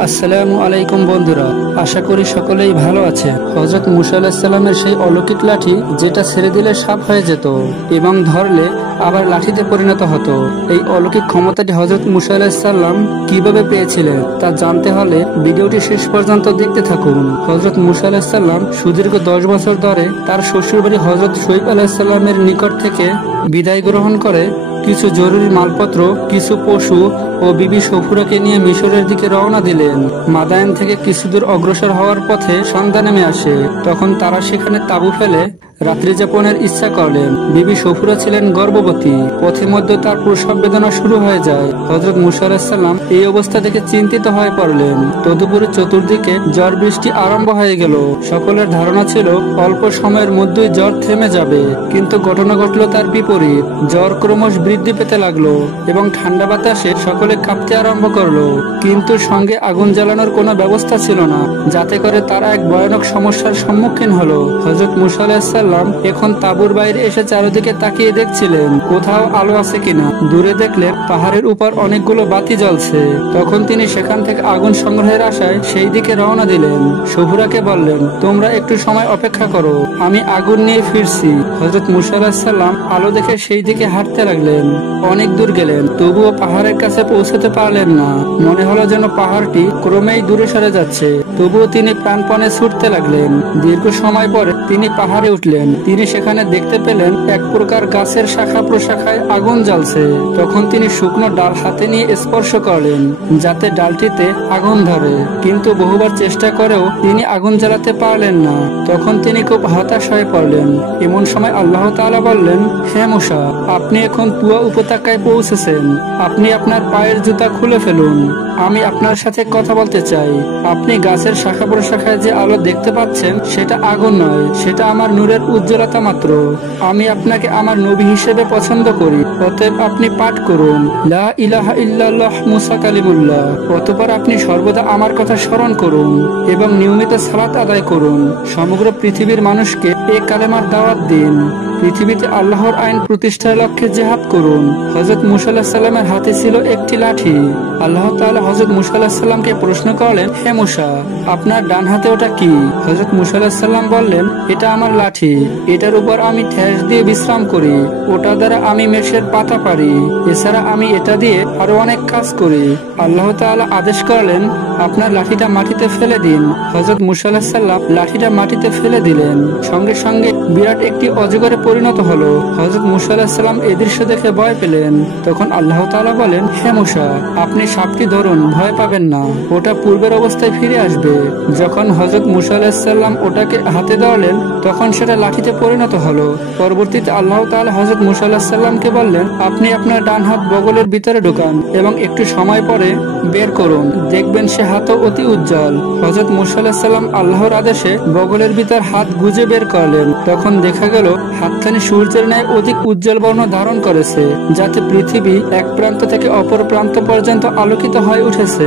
আসসালামু আলাইকুম বন্ধুরা, আশা করি সকলেই ভালো আছে। হযরত মুসা আলাইহিস সালামের সেই অলৌকিক লাঠি যেটা ছেড়ে দিলে সাপ হয়ে যেত এবং ধরলে আবার লাঠিতে পরিণত হতো, এই অলৌকিক ক্ষমতাটি হযরত মুসা আলাইহিস সালাম কিভাবে পেয়েছিলেন তা জানতে হলে ভিডিওটি শেষ পর্যন্ত দেখতে থাকুন। হযরত মুসা আলাইহিস সালাম সুদীর্ঘ 10 বছর ধরে তার শ্বশুরবাড়ি হযরত শুআয়ব আলাইহিস সালামের নিকট থেকে বিদায় গ্রহণ করে কিছু জরুরি মালপত্র, কিছু পশু ও বিবি সফুরাকে নিয়ে মিশরের দিকে রওনা দিলেন। মাদায়েন থেকে কিছু দূর অগ্রসর হওয়ার পথে সন্ধ্যা নেমে আসে। তখন তারা সেখানে তাঁবু ফেলে রাত্রি যাপনের ইচ্ছা করলেন। বিবি সফুরা ছিলেন গর্ভবতী। পথে মধ্যে তার প্রসব বেদনা শুরু হয়ে যায়। হযরত মুসা আলাইহিস সালাম এই অবস্থা দেখে চিন্তিত হয়ে পড়লেন। তদুপরি চতুর্দিকে ঝড় বৃষ্টি আরম্ভ হয়ে গেল। সকলের ধারণা ছিল অল্প সময়ের মধ্যেই ঝড় থেমে যাবে, কিন্তু ঘটনা ঘটল তার বিপরীত। ঝড় ক্রমশ বৃদ্ধি পেতে লাগলো এবং ঠান্ডা বাতাসে সকলে কাঁপতে আরম্ভ করলো। কিন্তু সঙ্গে আগুন জ্বালানোর কোনো ব্যবস্থা ছিল না, যাতে করে তারা এক ভয়ানক সমস্যার সম্মুখীন হলো। হযরত মুসা আলাইহিস সালাম এখন তাঁবুর বাইরে এসে চারিদিকে তাকিয়ে দেখছিলেন কোথাও আলো আছে কিনা। দূরে দেখলেন পাহাড়ের উপর অনেকগুলো বাতি জ্বলছে। তখন তিনি সেখান থেকে আগুন সংগ্রহের আশায় সেই দিকে রওনা দিলেন। সফুরাকে বললেন, তোমরা একটু সময় অপেক্ষা করো, আমি আগুন নিয়ে ফিরছি। হযরত মুসা আলাইহিস সালাম আলো দেখে সেই দিকে হাঁটতে লাগলেন। অনেক দূর গেলেন, তবুও পাহাড়ের কাছে পৌঁছতে পারলেন না। মনে হলো যেন পাহাড়টি ক্রমেই দূরে সরে যাচ্ছে। তবুও তিনি প্রাণপণে ছুটতে লাগলেন। দীর্ঘ সময় পরে তিনি পাহাড়ে উঠলেন। তিনি সেখানে দেখতে পেলেন এক প্রকার গাছের শাখা প্রশাখায় আগুন জ্বলছে। তখন তিনি শুকনো ডাল হাতে নিয়ে স্পর্শ করলেন যাতে ডালটিতে আগুন ধরে, কিন্তু বহুবার চেষ্টা করেও তিনি আগুন জ্বালাতে পারলেন না। তখন তিনি খুব হতাশ হয়ে পড়লেন। এমন সময় আল্লাহ তাআলা বললেন, হে মুসা, আপনি এখন তুয়া উপত্যকায় পৌঁছেছেন। আপনি আপনার পায়ের জুতা খুলে ফেলুন, আমি আপনার সাথে কথা বলতে চাই। আপনি গাছের শাখা প্রশাখায় যে আলো দেখতে পাচ্ছেন সেটা আগুন নয়, সেটা আমার নূরের উজ্জ্বলতা মাত্র। আমি আপনাকে আমার নবী হিসেবে পছন্দ করি, অতএব আপনি পাঠ করুন লা ইলাহা ইল্লাল্লাহ মুসা কালিমুল্লাহ। অতঃপর আপনি সর্বদা আমার কথা স্মরণ করুন এবং নিয়মিত সালাত আদায় করুন। সমগ্র পৃথিবীর মানুষকে এ কালেমার দাওয়াত দিন। পৃথিবীতে আল্লাহর আইন প্রতিষ্ঠার লক্ষ্যে জিহাদ করুন। হযরত মুসা আলাইহিস সালামের হাতে ছিল একটি লাঠি। আল্লাহ তাআলা হযরত মুসা আলাইহিস সালামকে প্রশ্ন করলেন, হে মুসা, আপনার ডান হাতে ওটা কি? হযরত মুসা আলাইহিস সালাম বললেন, এটা আমার লাঠি। এটার উপর আমি ঠ্যাস দিয়ে বিশ্রাম করি। ওটা দ্বারা আমি মেষের পাতা পারি। এছাড়া আমি এটা দিয়ে আরো অনেক কাজ করি। আল্লাহ তাআলা আদেশ করলেন, আপনার লাঠিটা মাটিতে ফেলে দিন। হযরত মুসা আলাইহিস সালাম লাঠিটা মাটিতে ফেলে দিলেন। সঙ্গে সঙ্গে বিরাট একটি অজগরে পরিণত হলো। হযরত মুসা আলাইহিস সালাম এই দৃশ্য দেখে ভয় পেলেন। তখন আল্লাহ তাআলা বলেন, হে মুসা, আপনি সাপটি ধরুন, ভয় পাবেন না, ওটা পূর্বের অবস্থায় ফিরে আসবে। যখন হযরত মুসা আলাইহিস সালাম ওটাকে হাতে ধরলেন তখন সেটা লাঠিতে পরিণত হলো। পরবর্তীতে আল্লাহ তাআলা হযরত মুসা আলাইহিস সালামকে বললেন, আপনি আপনার ডান হাত বগলের ভিতরে ঢোকান এবং একটু সময় পরে বের করুন, দেখবেন সে হাতও অতি উজ্জ্বল। হযরত মুসা আলাইহিস সালাম আল্লাহর আদেশে বগলের ভিতর হাত গুজে বের করলেন। তখন দেখা গেল হাতখানি সূর্যের ন্যায় অধিক উজ্জ্বল বর্ণ ধারণ করেছে, যাতে পৃথিবী এক প্রান্ত থেকে অপর প্রান্ত পর্যন্ত আলোকিত হয়ে উঠেছে।